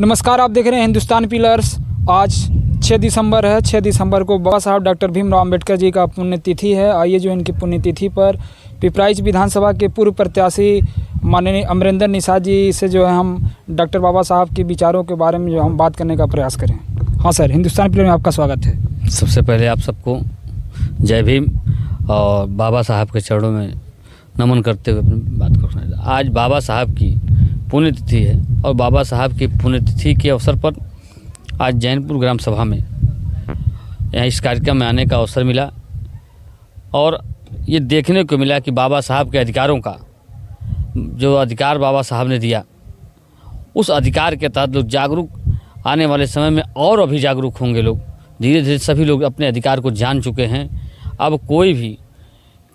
नमस्कार, आप देख रहे हैं हिंदुस्तान पिलर्स। आज 6 दिसंबर है। 6 दिसंबर को बाबा साहब डॉक्टर भीमराव अम्बेडकर जी का पुण्यतिथि है। आइए जो इनकी पुण्यतिथि पर पिपराइच विधानसभा के पूर्व प्रत्याशी माननीय अमरेंद्र निषाद जी से जो है हम डॉक्टर बाबा साहब के विचारों के बारे में जो हम बात करने का प्रयास करें। हाँ सर, हिंदुस्तान पिलर में आपका स्वागत है। सबसे पहले आप सबको जय भीम और बाबा साहब के चरणों में नमन करते हुए अपनी बात करना। आज बाबा साहब की पुण्यतिथि है और बाबा साहब की पुण्यतिथि के अवसर पर आज जैनपुर ग्राम सभा में यहाँ इस कार्यक्रम में आने का अवसर मिला और ये देखने को मिला कि बाबा साहब के अधिकारों का जो अधिकार बाबा साहब ने दिया, उस अधिकार के तहत लोग जागरूक आने वाले समय में और अभी जागरूक होंगे। लोग धीरे धीरे सभी लोग अपने अधिकार को जान चुके हैं। अब कोई भी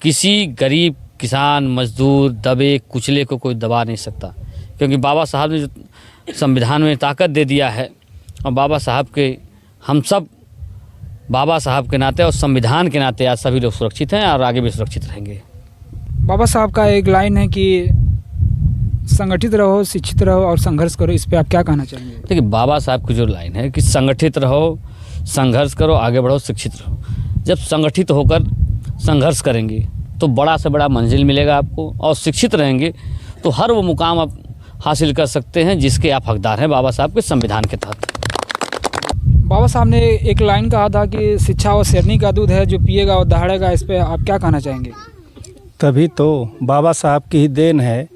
किसी गरीब किसान मजदूर दबे कुचले को कोई दबा नहीं सकता, क्योंकि बाबा साहब ने जो संविधान में ताकत दे दिया है और बाबा साहब के हम सब बाबा साहब के नाते और संविधान के नाते आज सभी लोग सुरक्षित हैं और आगे भी सुरक्षित रहेंगे। बाबा साहब का एक लाइन है कि संगठित रहो, शिक्षित रहो और संघर्ष करो। इस पे आप क्या कहना चाहेंगे? देखिए, बाबा साहब की जो लाइन है कि संगठित रहो, संघर्ष करो, आगे बढ़ो, शिक्षित रहो। जब संगठित होकर संघर्ष करेंगे तो बड़ा से बड़ा मंजिल मिलेगा आपको, और शिक्षित रहेंगे तो हर वो मुकाम आप हासिल कर सकते हैं जिसके आप हकदार हैं बाबा साहब के संविधान के तहत। बाबा साहब ने एक लाइन कहा था कि शिक्षा और शेरनी का दूध है, जो पिएगा और दहाड़ेगा। इस पे आप क्या कहना चाहेंगे? तभी तो बाबा साहब की ही देन है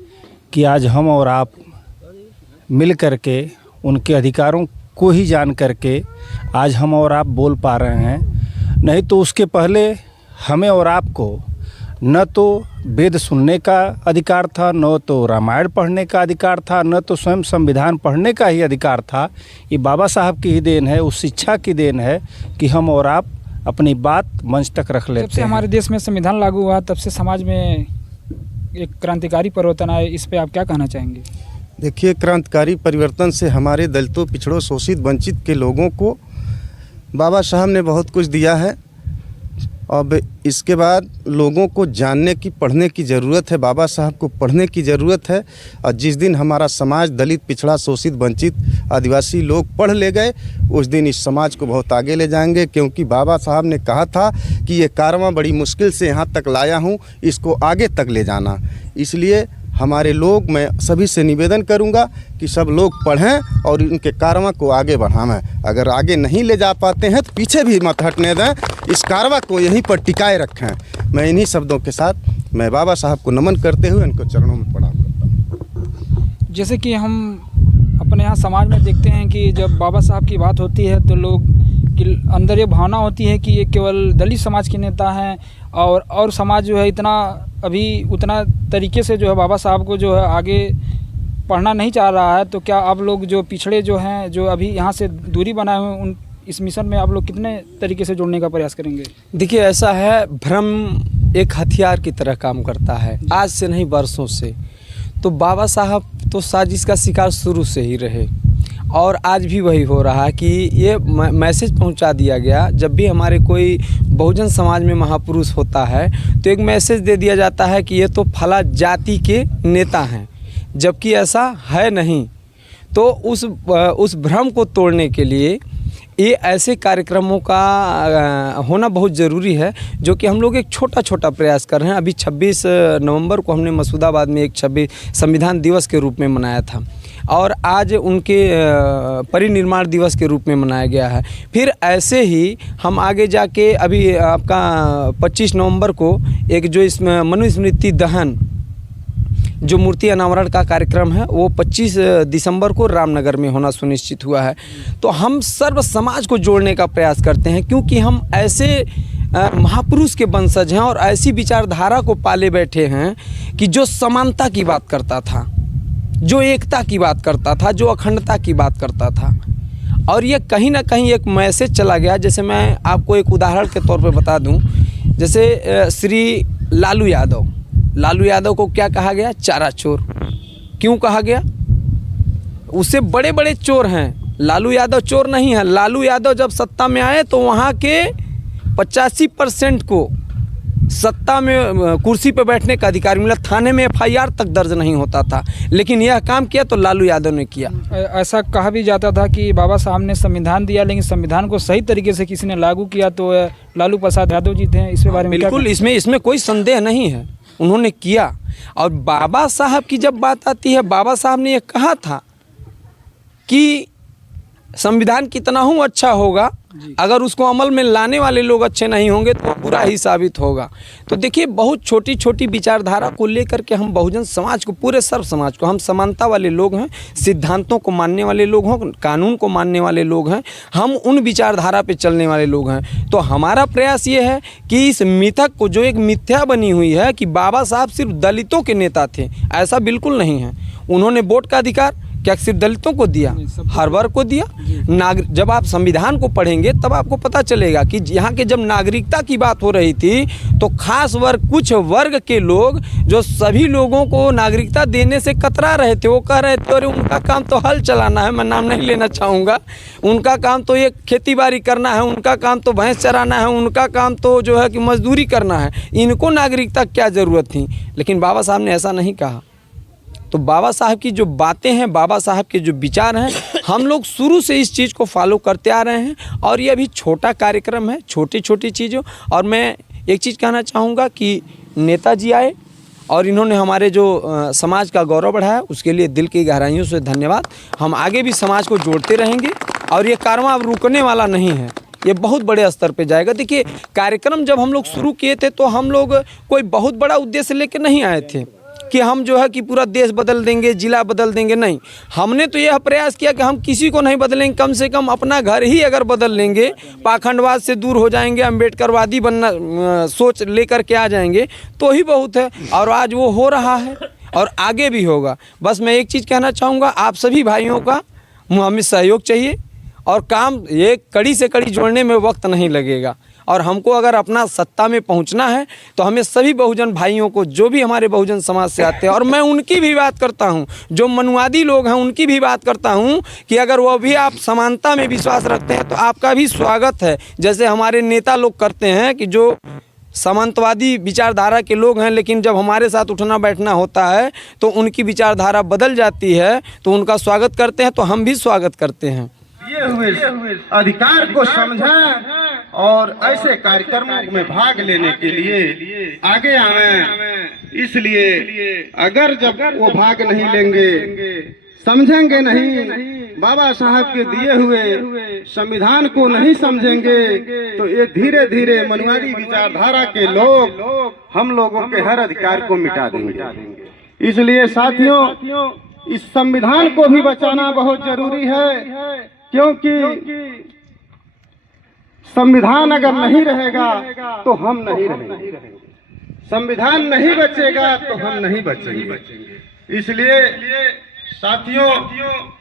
कि आज हम और आप मिल करके उनके अधिकारों को ही जान करके आज हम और आप बोल पा रहे हैं। नहीं तो उसके पहले हमें और आपको न तो वेद सुनने का अधिकार था, न तो रामायण पढ़ने का अधिकार था, न तो स्वयं संविधान पढ़ने का ही अधिकार था। ये बाबा साहब की ही देन है, उस शिक्षा की देन है कि हम और आप अपनी बात मंच तक रख लेते हैं। जब से हमारे देश में संविधान लागू हुआ तब से समाज में एक क्रांतिकारी परिवर्तन आया। इस पे आप क्या कहना चाहेंगे? देखिए, क्रांतिकारी परिवर्तन से हमारे दलितों, पिछड़ों, शोषित, वंचित के लोगों को बाबा साहब ने बहुत कुछ दिया है। अब इसके बाद लोगों को जानने की, पढ़ने की ज़रूरत है। बाबा साहब को पढ़ने की ज़रूरत है। और जिस दिन हमारा समाज दलित, पिछड़ा, शोषित, वंचित, आदिवासी लोग पढ़ ले गए, उस दिन इस समाज को बहुत आगे ले जाएंगे। क्योंकि बाबा साहब ने कहा था कि ये कारवां बड़ी मुश्किल से यहाँ तक लाया हूँ, इसको आगे तक ले जाना। इसलिए हमारे लोग, मैं सभी से निवेदन करूंगा कि सब लोग पढ़ें और इनके कारवां को आगे बढ़ाएं। अगर आगे नहीं ले जा पाते हैं तो पीछे भी मत हटने दें, इस कारवां को यहीं पर टिकाए रखें। मैं इन्हीं शब्दों के साथ मैं बाबा साहब को नमन करते हुए इनको चरणों में प्रणाम करता हूँ। जैसे कि हम अपने यहाँ समाज में देखते हैं कि जब बाबा साहब की बात होती है तो लोग कि अंदर ये भावना होती है कि ये केवल दलित समाज के नेता हैं और समाज जो है इतना अभी उतना तरीके से जो है बाबा साहब को जो है आगे पढ़ना नहीं चाह रहा है। तो क्या आप लोग जो पिछड़े जो हैं, जो अभी यहाँ से दूरी बनाए हुए उन इस मिशन में आप लोग कितने तरीके से जुड़ने का प्रयास करेंगे? देखिए, ऐसा है, भ्रम एक हथियार की तरह काम करता है, आज से नहीं बरसों से। तो बाबा साहब तो साजिश का शिकार शुरू से ही रहे और आज भी वही हो रहा है कि ये मैसेज पहुंचा दिया गया। जब भी हमारे कोई बहुजन समाज में महापुरुष होता है तो एक मैसेज दे दिया जाता है कि ये तो फला जाति के नेता हैं, जबकि ऐसा है नहीं। तो उस भ्रम को तोड़ने के लिए ये ऐसे कार्यक्रमों का होना बहुत ज़रूरी है, जो कि हम लोग एक छोटा छोटा प्रयास कर रहे हैं। अभी 26 नवंबर को हमने मसूदाबाद में एक 26 संविधान दिवस के रूप में मनाया था और आज उनके परिनिर्माण दिवस के रूप में मनाया गया है। फिर ऐसे ही हम आगे जाके अभी आपका 25 नवंबर को एक जो इसमें मनुस्मृति दहन जो मूर्ति अनावरण का कार्यक्रम है, वो 25 दिसंबर को रामनगर में होना सुनिश्चित हुआ है। तो हम सर्व समाज को जोड़ने का प्रयास करते हैं, क्योंकि हम ऐसे महापुरुष के वंशज हैं और ऐसी विचारधारा को पाले बैठे हैं कि जो समानता की बात करता था, जो एकता की बात करता था, जो अखंडता की बात करता था। और ये कहीं ना कहीं एक मैसेज चला गया। जैसे मैं आपको एक उदाहरण के तौर पे बता दूं, जैसे श्री लालू यादव को क्या कहा गया? चारा चोर। क्यों कहा गया? उससे बड़े बड़े चोर हैं, लालू यादव चोर नहीं है। लालू यादव जब सत्ता में आए तो वहाँ के 85% को सत्ता में कुर्सी पर बैठने का अधिकार मिला, थाने में FIR तक दर्ज नहीं होता था, लेकिन यह काम किया तो लालू यादव ने किया। ऐसा कहा भी जाता था कि बाबा साहब ने संविधान दिया, लेकिन संविधान को सही तरीके से किसी ने लागू किया तो लालू प्रसाद यादव जी थे। इसके बारे में बिल्कुल, इसमें कोई संदेह नहीं है, उन्होंने किया। और बाबा साहब की जब बात आती है, बाबा साहब ने यह कहा था कि संविधान कितना ही अच्छा होगा, अगर उसको अमल में लाने वाले लोग अच्छे नहीं होंगे तो बुरा ही साबित होगा। तो देखिए, बहुत छोटी छोटी विचारधारा को लेकर के हम बहुजन समाज को, पूरे सर्व समाज को, हम समानता वाले लोग हैं, सिद्धांतों को मानने वाले लोग हैं, कानून को मानने वाले लोग हैं, हम उन विचारधारा पे चलने वाले लोग हैं। तो हमारा प्रयास ये है कि इस मिथक को, जो एक मिथ्या बनी हुई है कि बाबा साहब सिर्फ दलितों के नेता थे, ऐसा बिल्कुल नहीं है। उन्होंने वोट का अधिकार क्या सिर्फ दलितों को दिया? हर वर्ग को दिया। जब आप संविधान को पढ़ेंगे तब आपको पता चलेगा कि यहाँ के जब नागरिकता की बात हो रही थी तो खास वर्ग, कुछ वर्ग के लोग जो सभी लोगों को नागरिकता देने से कतरा रहे थे, वो कह रहे थे अरे उनका काम तो हल चलाना है, मैं नाम नहीं लेना चाहूँगा, उनका काम तो ये खेती बाड़ी करना है, उनका काम तो भैंस चराना है, उनका काम तो जो है कि मजदूरी करना है, इनको नागरिकता क्या ज़रूरत थी। लेकिन बाबा साहब ने ऐसा नहीं कहा। तो बाबा साहब की जो बातें हैं, बाबा साहब के जो विचार हैं, हम लोग शुरू से इस चीज़ को फॉलो करते आ रहे हैं। और ये अभी छोटा कार्यक्रम है, छोटी छोटी चीज़ों। और मैं एक चीज़ कहना चाहूँगा कि नेताजी आए और इन्होंने हमारे जो समाज का गौरव बढ़ाया, उसके लिए दिल की गहराइयों से धन्यवाद। हम आगे भी समाज को जोड़ते रहेंगे और ये कारवां अब रुकने वाला नहीं है, ये बहुत बड़े स्तर पे जाएगा। देखिए, कार्यक्रम जब हम लोग शुरू किए थे तो हम लोग कोई बहुत बड़ा उद्देश्य लेके नहीं आए थे कि हम जो है कि पूरा देश बदल देंगे, जिला बदल देंगे, नहीं। हमने तो यह प्रयास किया कि हम किसी को नहीं बदलेंगे, कम से कम अपना घर ही अगर बदल लेंगे, पाखंडवाद से दूर हो जाएंगे, अम्बेडकरवादी बनना सोच लेकर के आ जाएंगे तो ही बहुत है। और आज वो हो रहा है और आगे भी होगा। बस मैं एक चीज़ कहना चाहूँगा, आप सभी भाइयों का हमें सहयोग चाहिए और काम ये कड़ी से कड़ी जोड़ने में वक्त नहीं लगेगा। और हमको अगर अपना सत्ता में पहुंचना है तो हमें सभी बहुजन भाइयों को, जो भी हमारे बहुजन समाज से आते हैं, और मैं उनकी भी बात करता हूं, जो मनुवादी लोग हैं उनकी भी बात करता हूं कि अगर वो भी आप समानता में विश्वास रखते हैं तो आपका भी स्वागत है। जैसे हमारे नेता लोग करते हैं कि जो सामंतवादी विचारधारा के लोग हैं, लेकिन जब हमारे साथ उठना बैठना होता है तो उनकी विचारधारा बदल जाती है, तो उनका स्वागत करते हैं, तो हम भी स्वागत करते हैं। ये हुए अधिकार को समझा और ऐसे कार्यक्रमों में भाग लेने के लिए आगे आवे। इसलिए अगर जब वो भाग नहीं लेंगे, समझेंगे नहीं, बाबा साहब के दिए हुए संविधान को नहीं समझेंगे, तो ये धीरे धीरे मनुवादी विचारधारा के लोग हम लोगों के हर अधिकार को मिटा देंगे। इसलिए साथियों, इस संविधान को भी बचाना बहुत जरूरी है, क्योंकि संविधान अगर नहीं रहेगा तो हम नहीं रहेंगे, संविधान नहीं बचेगा तो हम नहीं बचेंगे। इसलिए साथियों,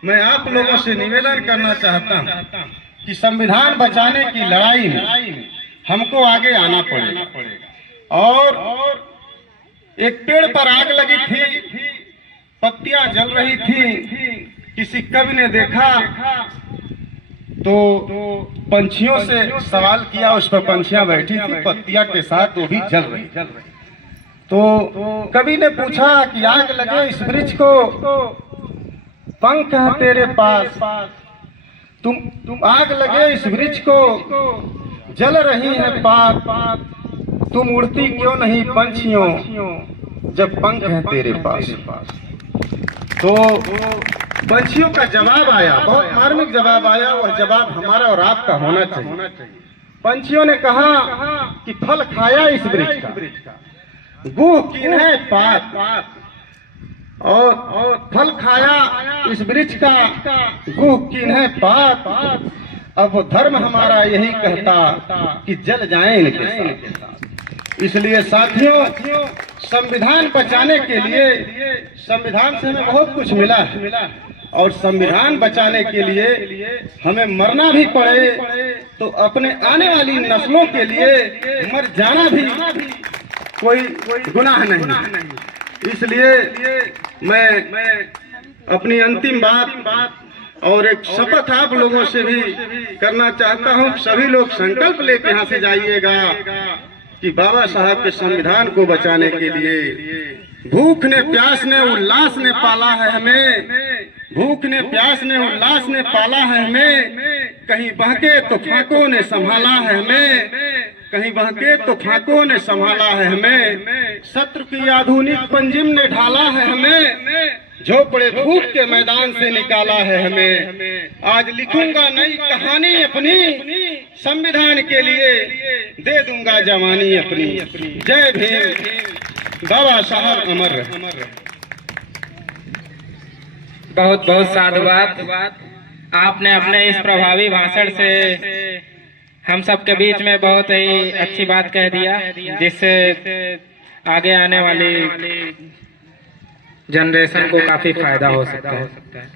मैं आप लोगों से निवेदन करना चाहता हूं कि संविधान बचाने की लड़ाई में हमको आगे आना पड़ेगा। और एक पेड़ पर आग लगी थी, पत्तियां जल रही थी, किसी कवि ने देखा तो पंछियों से सवाल किया, उस पर पंछियां बैठी थी पत्तियां के साथ, वो भी जल रही। तो कवि ने पूछा कि आग लगे इस वृक्ष को, पंख है तेरे पास, तुम आग लगे इस वृक्ष को, जल रही है पात, तुम उड़ती क्यों नहीं पंछियों जब पंख है तेरे पास। तो पंछियों का जवाब आया, बहुत मार्मिक जवाब आया। वह जवाब हमारा और आपका होना चाहिए। पंछियों ने कहा कि फल खाया इस वृक्ष का, गुह कीन्हे पात, और फल खाया इस वृक्ष का, गुह कीन्हे पात। अब वो धर्म हमारा यही कहता कि जल जाएं इनके साथ। इसलिए साथियों, संविधान बचाने के लिए, संविधान से हमें बहुत कुछ मिला है, और संविधान बचाने के लिए हमें मरना भी पड़े तो अपने आने वाली नस्लों के लिए मर जाना भी कोई गुनाह नहीं। इसलिए मैं अपनी अंतिम बात और एक शपथ आप लोगों से भी करना चाहता हूं। सभी लोग संकल्प लेके यहाँ से जाइएगा कि बाबा साहब के संविधान को बचाने के लिए भूख ने प्यास ने उल्लास ने पाला है हमें, भूख ने प्यास ने उल्लास ने पाला है हमें, कहीं बहके तो फाकों ने संभाला है हमें, कहीं बहके तो फाकों ने संभाला है हमें, शत्रु की आधुनिक पंजिम ने ढाला है हमें, झोपड़े भूख के मैदान से निकाला है हमें। आज लिखूंगा नई कहानी अपनी, संविधान के लिए दे दूंगा जवानी अपनी। जय भीम, बाबा साहब अमर रहे। बहुत बहुत साधुवाद। आपने अपने इस प्रभावी भाषण से हम सबके बीच में बहुत ही अच्छी बात कह दिया, जिससे आगे आने वाली जनरेशन को काफी फायदा हो सकता है।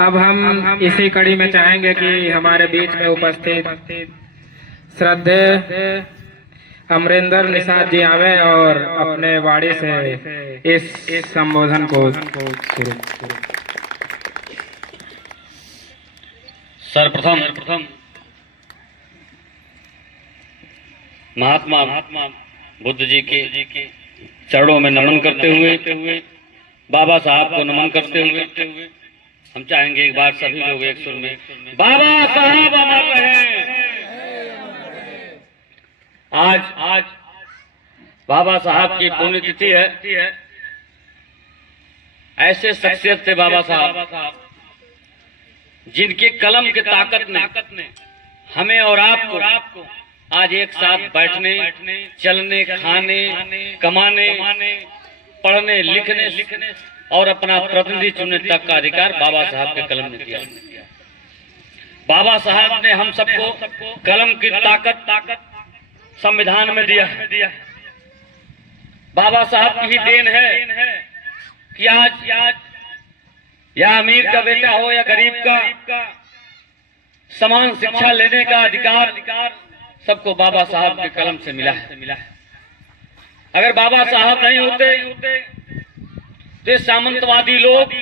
अब हम इसी कड़ी में चाहेंगे कि हमारे बीच में उपस्थित श्रद्धेय अमरिंदर निषाद जी आवे और अपने वाणी से इस संबोधन को शुरू। सर्वप्रथम महात्मा बुद्ध जी के चरणों में नमन करते हुए, बाबा साहब को नमन करते हुए हम चाहेंगे एक बार सभी लोग एक सुर में बाबा साहब अमर रहे। आज बाबा साहब की पुण्यतिथि है। ऐसे शख्सियत थे बाबा साहब जिनके कलम के ताकत ने हमें और आपको आज एक साथ बैठने, चलने, खाने, कमाने, पढ़ने, लिखने और अपना प्रतिनिधि चुनने तक का अधिकार बाबा साहब के कलम ने दिया। बाबा साहब ने हम सबको कलम की ताकत संविधान में दिया। बाबा साहब की ही देन है कि आज या अमीर का बेटा हो या गरीब का समान शिक्षा लेने का अधिकार सबको बाबा साहब के कलम से मिला है। अगर बाबा साहब नहीं होते तो सामंतवादी लोग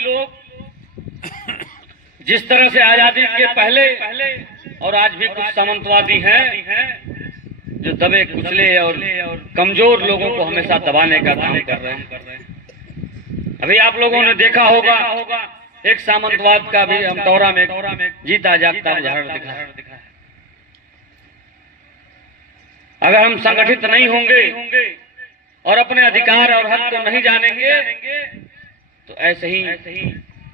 जिस तरह से आजादी के पहले और आज भी कुछ सामंतवादी हैं जो दबे कुचले और कमजोर लोगों को हमेशा दबाने का काम कर रहे हैं। अभी आप लोगों ने देखा होगा एक सामंतवाद का भी हम दौरा में जीता जागता उदाहरण दिखा है। अगर हम संगठित नहीं होंगे और अपने अधिकार और हक को नहीं जानेंगे तो ऐसे ही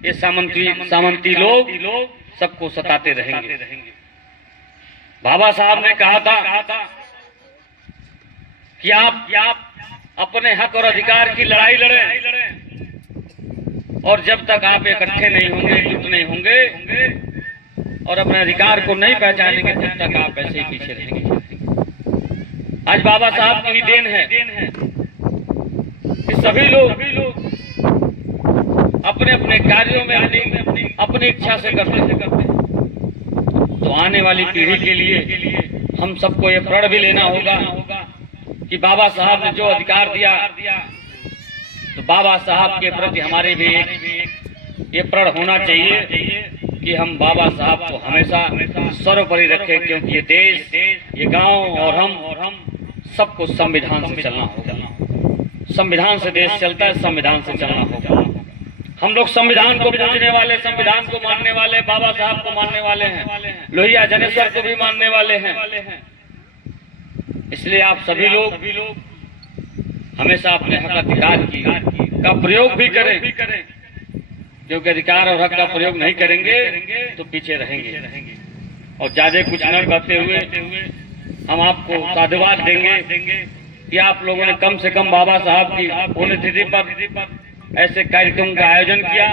ये सामंती लोग सबको सताते रहेंगे। बाबा साहब ने कहा था कि आप अपने हक और अधिकार की लड़ाई लड़ें और जब तक आप इकट्ठे नहीं होंगे, एकजुट नहीं होंगे और अपने अधिकार को नहीं पहचानेंगे तब तक आप ऐसे ही पीछे रहेंगे। आज बाबा साहब की देन है कि सभी लोग अपने अपने कार्यों में अपनी इच्छा से करते। तो आने वाली पीढ़ी के लिए हम सबको ये प्रण भी लेना होगा कि बाबा साहब ने जो अधिकार दिया तो बाबा साहब के प्रति हमारे भी ये प्रण होना चाहिए कि हम बाबा साहब को हमेशा सर्वोपरि रखें, क्योंकि ये देश, ये गांव और हम सबको संविधान से चलना होगा। संविधान से देश चलता है, संविधान से चलना होगा। हम लोग संविधान को पूजने वाले, संविधान को मानने वाले, बाबा साहब को मानने वाले हैं, लोहिया जनेश्वर को भी मानने वाले हैं। इसलिए आप सभी लोग हमेशा अपने हक अधिकार का प्रयोग भी करें, क्योंकि अधिकार और हक का प्रयोग नहीं करेंगे तो पीछे रहेंगे। और ज्यादा कुछ न कहते हुए हम आपको साधुवाद देंगे कि आप लोगों ने कम से कम बाबा साहब की पुण्यतिथि पर ऐसे कार्यक्रम का आयोजन किया।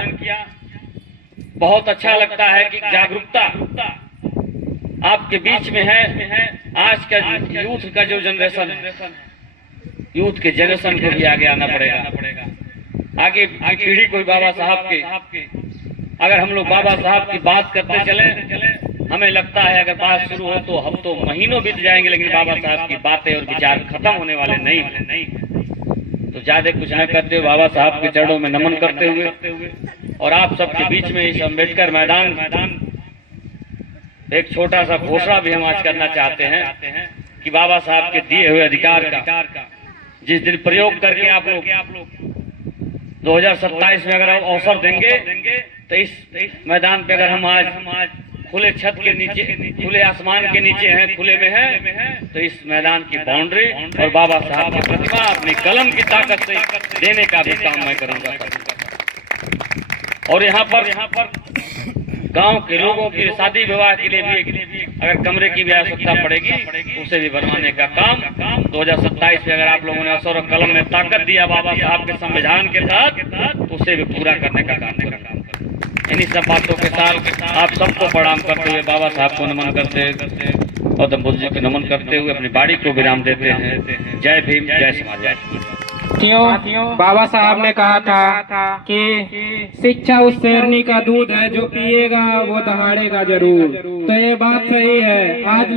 बहुत अच्छा लगता है कि जागरूकता आपके बीच में है। आज का यूथ का जो जनरेशन है, यूथ के जनरेशन को भी आगे आना पड़ेगा। आगे पीढ़ी को बाबा साहब के अगर हम लोग बाबा साहब की बात करते चले, हमें लगता है अगर बात शुरू हो तो हफ्तों महीनों बीत जाएंगे, लेकिन बाबा साहब की बातें और विचार खत्म होने वाले नहीं। तो ज्यादा कुछ न करते हुए बाबा साहब के चरणों में नमन करते हुए और आप सबके बीच में इस अम्बेडकर मैदान एक छोटा सा घोषणा भी हम आज करना चाहते हैं कि बाबा साहब के दिए हुए अधिकार का जिस दिन प्रयोग करके आप लोग 2027 में अगर हम अवसर देंगे तो इस मैदान पे अगर हम आज खुले छत के नीचे, खुले आसमान के नीचे हैं, खुले में हैं, तो इस मैदान की बाउंड्री और बाबा साहब की प्रतिमा अपनी कलम की ताकत से देने का भी काम मैं करूंगा। और यहाँ पर गांव के लोगों की शादी विवाह के लिए भी अगर कमरे की भी आवश्यकता पड़ेगी उसे भी बनवाने का काम 2027 में अगर आप लोगों ने असर और कलम में ताकत दिया बाबा साहब के संविधान के तहत उसे भी पूरा करने का काम करें। इन्हीं सब बातों के साथ आप सबको प्रणाम करते हुए बाबा साहब को नमन करते गौतम बुद्ध जी को नमन करते हुए अपनी बाड़ी को विराम देते हैं। जय भीम, जय समाज। साथियों, बाबा साहब ने कहा था कि शिक्षा उस शेरनी का दूध है जो पिएगा वो दहाड़ेगा जरूर। तो ये बात सही है। आज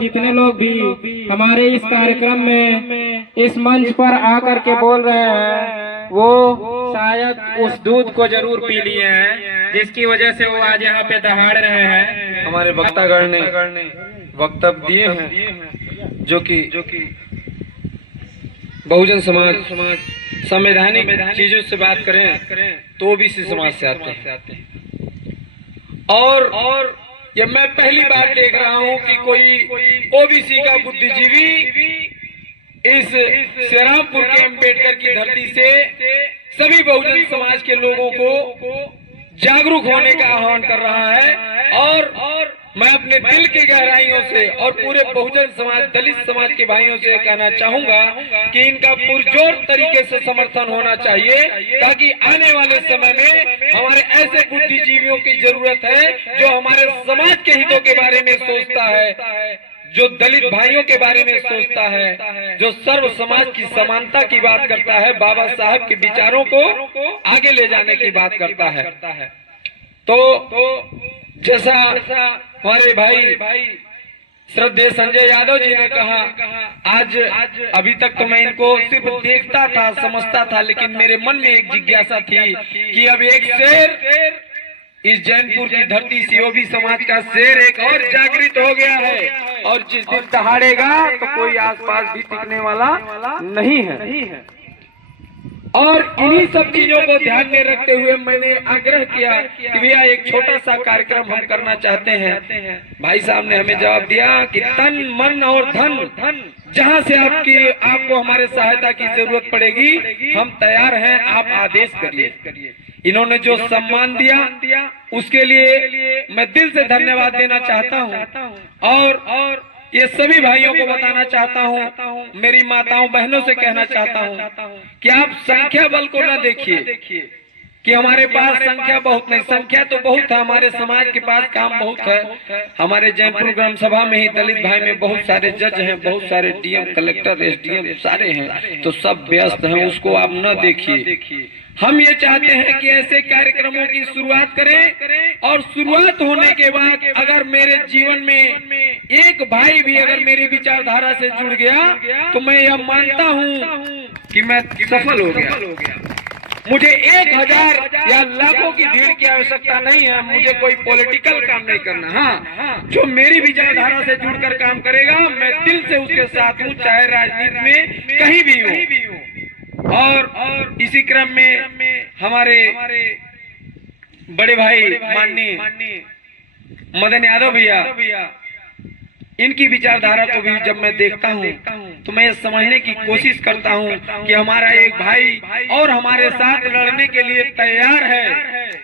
जितने लोग भी हमारे इस कार्यक्रम में इस मंच पर आकर के बोल रहे हैं वो शायद उस दूध को जरूर पी लिए हैं, जिसकी वजह से वो आज यहाँ पे दहाड़ रहे हैं। हमारे वक्तागण ने वक्तव्य दिए हैं जो कि बहुजन समाज संवैधानिक चीजों से बात करें तो ओबीसी समाज से आते हैं। और ये मैं पहली बार देख रहा हूं कि कोई ओबीसी का बुद्धिजीवी इस श्रीरामपुर के अम्बेडकर की धरती से सभी बहुजन समाज के लोगों को जागरूक होने का आह्वान कर रहा है। और मैं अपने दिल की गहराइयों से और पूरे बहुजन समाज, दलित समाज के भाइयों से कहना चाहूंगा कि इनका पुरजोर तरीके से समर्थन होना चाहिए, ताकि आने वाले समय में हमारे ऐसे बुद्धिजीवियों की जरूरत है जो हमारे समाज के हितों के बारे में सोचता है, जो दलित भाइयों के बारे में सोचता है, जो सर्व समाज की समानता की बात करता है, बाबा साहब के विचारों को आगे ले जाने की बात करता है। तो जैसा हमारे भाई श्रद्धेय संजय यादव जी ने कहा, आज अभी तक तो मैं इनको सिर्फ देखता था, समझता था, लेकिन मेरे मन में एक जिज्ञासा थी कि अब एक शेर इस जैनपुर की धरती से ओबी समाज का शेर एक और जागृत हो गया है, और जिस दिन दहाड़ेगा तो कोई आसपास भी टिकने वाला नहीं है। और इन्हीं सब चीजों को ध्यान में रखते हुए मैंने आग्रह किया कि भैया एक छोटा सा कार्यक्रम हम करना चाहते हैं। भाई साहब ने हमें जवाब दिया कि तन, मन और धन जहां से आपको हमारे सहायता की जरूरत पड़ेगी हम तैयार हैं, आप आदेश करिए। इन्होंने जो सम्मान दिया उसके लिए मैं दिल से धन्यवाद देना चाहता हूं। और ये सभी भाइयों को बताना चाहता हूँ, मेरी माताओं बहनों से कहना चाहता हूँ कि आप संख्या बल को न देखिए कि हमारे पास संख्या बहुत नहीं, संख्या तो बहुत है, हमारे समाज के पास काम बहुत है। हमारे जयपुर ग्राम सभा में ही दलित भाई में बहुत सारे जज हैं, बहुत सारे डीएम, कलेक्टर, एसडीएम सारे हैं, तो सब व्यस्त हैं, उसको आप न देखिए। हम ये चाहते हैं कि ऐसे कार्यक्रमों की शुरुआत करें, और शुरुआत होने के बाद अगर मेरे जीवन में एक भाई भी अगर मेरी विचारधारा से जुड़ गया तो मैं यह मानता हूँ कि मैं सफल हो गया। मुझे 1000 या लाखों की भीड़ की आवश्यकता नहीं है, मुझे कोई पॉलिटिकल काम नहीं करना। हाँ, जो मेरी विचारधारा से जुड़कर काम करेगा मैं दिल से उसके साथ हूँ, चाहे राजनीति में कहीं भी हूँ। और इसी क्रम में हमारे बड़े भाई माननीय मदन यादव भैया, इनकी विचारधारा को भी जब मैं देखता हूँ तो मैं समझने की कोशिश करता हूँ कि हमारा एक भाई और हमारे साथ लड़ने के लिए तैयार है,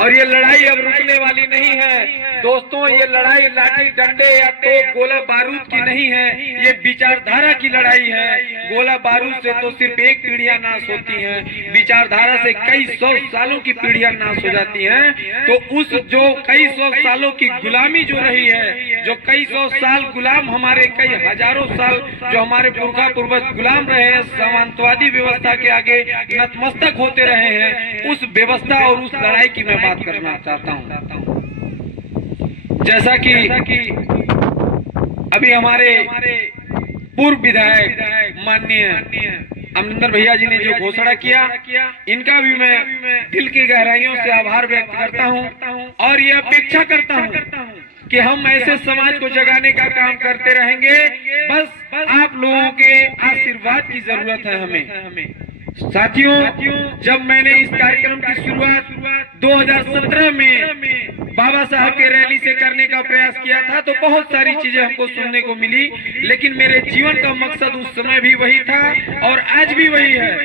और ये लड़ाई अब रुकने वाली नहीं है दोस्तों। ये लड़ाई लाठी डंडे या तो गोला बारूद की नहीं है, ये विचारधारा की लड़ाई है। गोला बारूद से तो सिर्फ एक पीढ़ियां नाश होती हैं, विचारधारा से कई सौ सालों की पीढ़ियां नाश हो जाती हैं। तो उस जो कई सौ सालों की गुलामी जो रही है, जो कई सौ साल गुलाम, हमारे कई हजारों साल जो हमारे पुरखा पूर्वज गुलाम रहे हैं, सामंतवादी व्यवस्था के आगे नतमस्तक होते रहे हैं, उस व्यवस्था और उस लड़ाई की मैं बात करना चाहता हूं। जैसा कि अभी हमारे पूर्व विधायक माननीय अमरिंदर भैया जी ने जो घोषणा किया, इनका भी मैं दिल की गहराइयों से आभार व्यक्त करता हूं, और ये अपेक्षा करता हूं कि हम ऐसे समाज को जगाने का काम करते रहेंगे। बस आप लोगों के आशीर्वाद की जरूरत है हमें। साथियों, जब मैंने इस कार्यक्रम की शुरुआत 2017 में बाबा साहब के रैली से करने का प्रयास किया था तो बहुत सारी चीजें हमको सुनने को मिली, लेकिन मेरे जीवन का मकसद उस समय भी वही था और आज भी वही है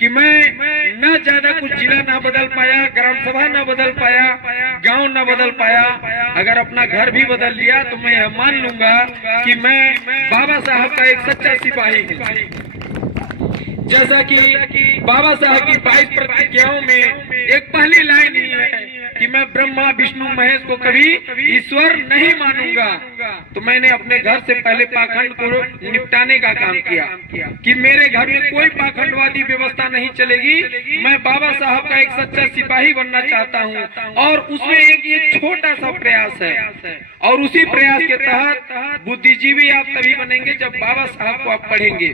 कि मैं न ज्यादा कुछ जिला ना बदल पाया, ग्राम सभा ना बदल पाया, गांव ना बदल पाया, अगर अपना घर भी बदल लिया तो मैं यह मान लूंगा कि मैं बाबा साहब का एक सच्चा सिपाही हूँ। जैसा कि बाबा साहब की 22 प्रतिज्ञाओं में एक पहली लाइन ही है कि मैं ब्रह्मा विष्णु महेश को कभी ईश्वर नहीं मानूंगा, तो मैंने अपने घर से पहले पाखंड को निपटाने का काम किया कि मेरे घर में कोई पाखंडवादी व्यवस्था नहीं चलेगी। मैं बाबा साहब का एक सच्चा सिपाही बनना चाहता हूं और उसमें एक ये छोटा सा प्रयास है और उसी प्रयास के तहत बुद्धिजीवी आप तभी बनेंगे जब बाबा साहब को आप पढ़ेंगे।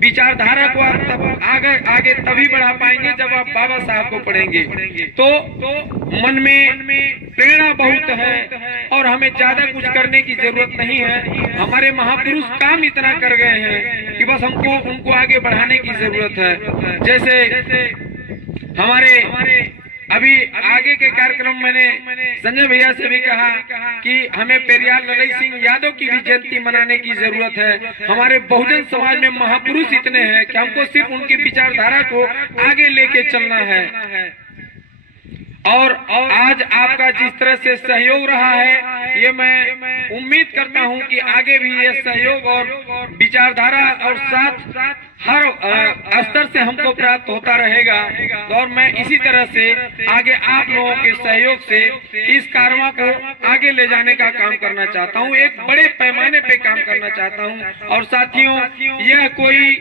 विचारधारा को आप तब आगे तभी बढ़ा पाएंगे जब आप बाबा साहब को पढ़ेंगे। तो मन में प्रेरणा बहुत है और हमें ज्यादा कुछ करने की जरूरत नहीं है। हमारे महापुरुष काम इतना कर गए हैं कि बस हमको उनको आगे बढ़ाने की जरूरत है। जैसे हमारे अभी आगे के कार्यक्रम मैंने संजय भैया से भी कहा कि हमें पेरियार ललई सिंह यादव की भी जयंती मनाने की जरूरत है। हमारे बहुजन समाज में महापुरुष इतने हैं कि हमको सिर्फ उनकी विचारधारा को आगे लेके चलना है। और आज आपका जिस तरह से सहयोग रहा है, ये मैं उम्मीद करता हूं कि आगे भी ये सहयोग और विचारधारा और साथ हर स्तर से हमको प्राप्त होता रहेगा। और मैं इसी तरह से आगे आप लोगों के सहयोग से इस कारवां को आगे ले जाने का काम करना चाहता हूं, एक बड़े पैमाने पे काम करना चाहता हूं। और साथियों, यह कोई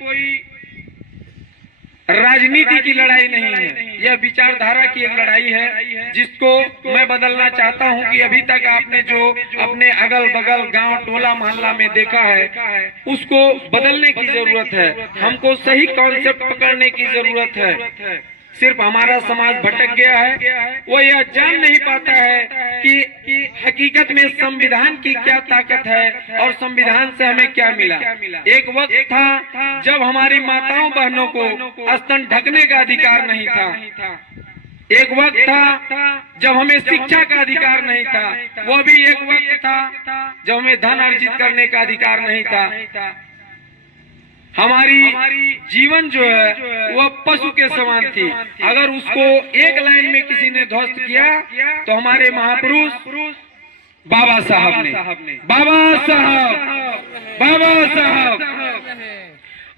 राजनीति की लड़ाई नहीं है, यह विचारधारा की एक लड़ाई है जिसको मैं बदलना चाहता हूं कि अभी तक आपने जो अपने अगल बगल गांव टोला मोहल्ला में देखा है उसको बदलने की जरूरत है। हमको सही कॉन्सेप्ट पकड़ने की जरूरत है। सिर्फ हमारा समाज भटक गया है, वो यह जान नहीं पाता है कि हकीकत में संविधान की क्या ताकत है और संविधान से हमें क्या मिला। एक वक्त था जब हमारी माताओं बहनों को स्तन ढकने का अधिकार नहीं था। एक वक्त था जब हमें शिक्षा का अधिकार नहीं था। वो भी एक वक्त था जब हमें धन अर्जित करने का अधिकार नहीं था। हमारी जीवन जो है वह पशु के समान थी। अगर उसको एक लाइन में किसी ने ध्वस्त किया तो हमारे महापुरुष बाबा साहब ने बाबा साहब।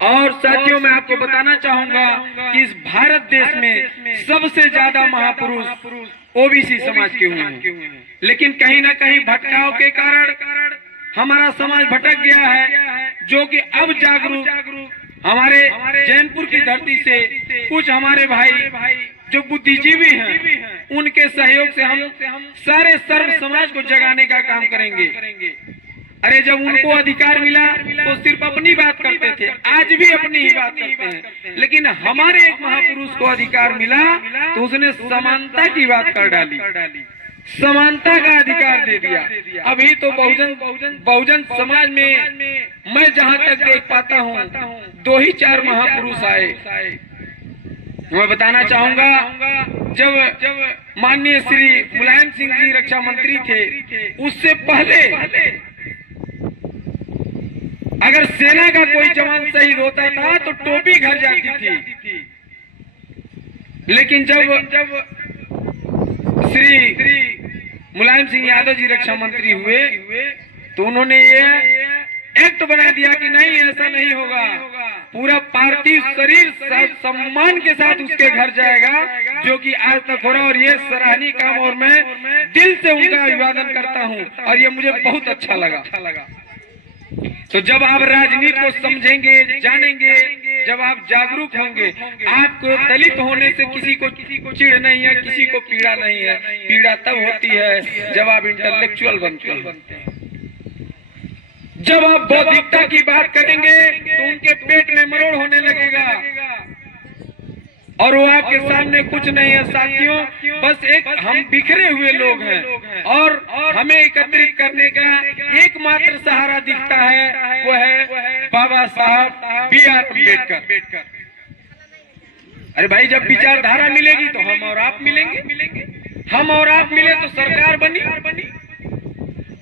और साथियों, मैं आपको बताना चाहूंगा कि इस भारत देश में सबसे ज्यादा महापुरुष ओबीसी समाज के हुए हैं, लेकिन कहीं ना कहीं भटकाव के कारण हमारा समाज भटक गया है, जो कि अब जागरूक हमारे जैनपुर की धरती से कुछ हमारे भाई जो बुद्धिजीवी हैं उनके सहयोग से हम सारे सर्व समाज को जगाने का काम करेंगे। अरे जब उनको अधिकार मिला तो सिर्फ अपनी बात करते थे, आज भी अपनी ही बात करते हैं, लेकिन हमारे एक महापुरुष को अधिकार मिला तो उसने समानता की बात कर डाली, समानता का अधिकार दे दिया। अभी तो बहुजन समाज में मैं जहां तक देख पाता हूं 2 ही 4 महापुरुष आए। मैं बताना चाहूंगा, जब माननीय श्री मुलायम सिंह जी रक्षा मंत्री थे, उससे पहले अगर सेना का कोई जवान शहीद होता था तो टोपी घर जाती थी, लेकिन जब श्री मुलायम सिंह यादव जी रक्षा मंत्री हुए तो उन्होंने ये एक्ट बना दिया कि नहीं, ऐसा नहीं होगा, पूरा पार्थिव शरीर सम्मान के साथ उसके घर जाएगा, जो कि आज तक हो रहा। और ये सराहनीय काम और मैं दिल से उनका अभिवादन करता हूं और ये मुझे बहुत अच्छा लगा। तो जब आप राजनीति को समझेंगे, जानेंगे, जब आप जागरूक होंगे, आपको दलित होने से किसी को चिढ़ नहीं है, किसी को पीड़ा नहीं है। पीड़ा तब होती है जब आप इंटेलेक्चुअल बनते हैं। जब आप बौद्धिकता की बात करेंगे तो उनके पेट में मरोड़ होने लगेगा और वो आपके सामने कुछ नहीं है। साथियों, बस एक हम बिखरे हुए लोग हैं और हमें एकत्रित करने का एकमात्र सहारा दिखता है, वो है बाबा साहब B.R. अम्बेडकर। अरे भाई, जब विचारधारा मिलेगी तो हम और आप मिलेंगे, हम और आप मिले तो सरकार बनी,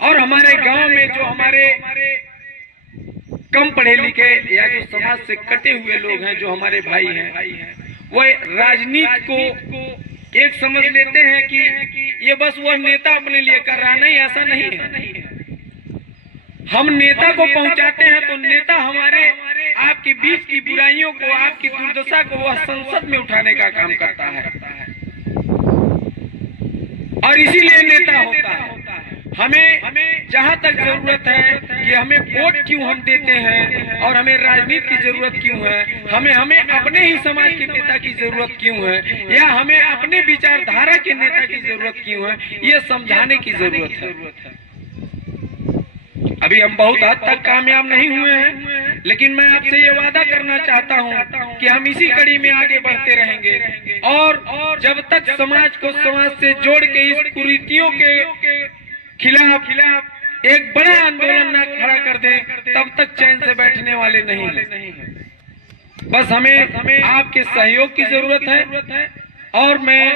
और हमारे गांव में जो हमारे कम पढ़े लिखे या जो समाज से कटे हुए लोग हैं, जो हमारे भाई हैं, वो राजनीति को एक समझ लेते हैं कि ये बस वो नेता अपने लिए कर रहा। नहीं, ऐसा नहीं है। हम नेता को पहुंचाते हैं तो नेता हमारे आपके बीच की बुराइयों को, आपकी दुर्दशा को वह संसद में उठाने का काम करता है, और इसीलिए नेता होता है। हमें जहां तक जरूरत है कि हमें वोट क्यों हम देते हैं और हमें राजनीति की जरूरत क्यों है, हमें अपने ही समाज के नेता की जरूरत क्यों है, या हमें अपने विचारधारा के नेता की जरूरत क्यों है, ये समझाने की जरूरत है। अभी हम बहुत हद तक कामयाब नहीं हुए हैं, लेकिन मैं आपसे ये वादा करना चाहता हूँ कि हम इसी कड़ी में आगे बढ़ते रहेंगे, और जब तक समाज को समाज से जोड़ के इस कुरीतियों के खिलाफ एक बड़ा आंदोलन न खड़ा कर दे, तब तक चैन से बैठने वाले नहीं हैं। बस हमें आपके सहयोग की जरूरत है, और मैं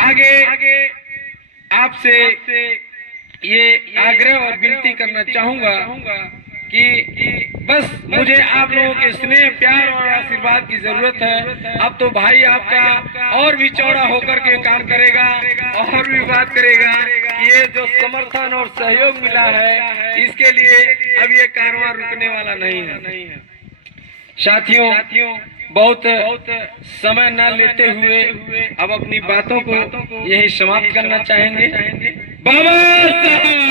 आगे आपसे ये आग्रह और विनती करना चाहूंगा कि बस मुझे आप लोगों के स्नेह, प्यार और आशीर्वाद की जरूरत है। अब तो भाई आपका और भी चौड़ा होकर के काम करेगा, और भी बात करेगा कि ये जो समर्थन और सहयोग मिला है, इसके लिए अब ये कारवां रुकने वाला नहीं है। साथियों, बहुत समय न लेते हुए अब अपनी बातों को यही समाप्त करना चाहेंगे। बाबा साहब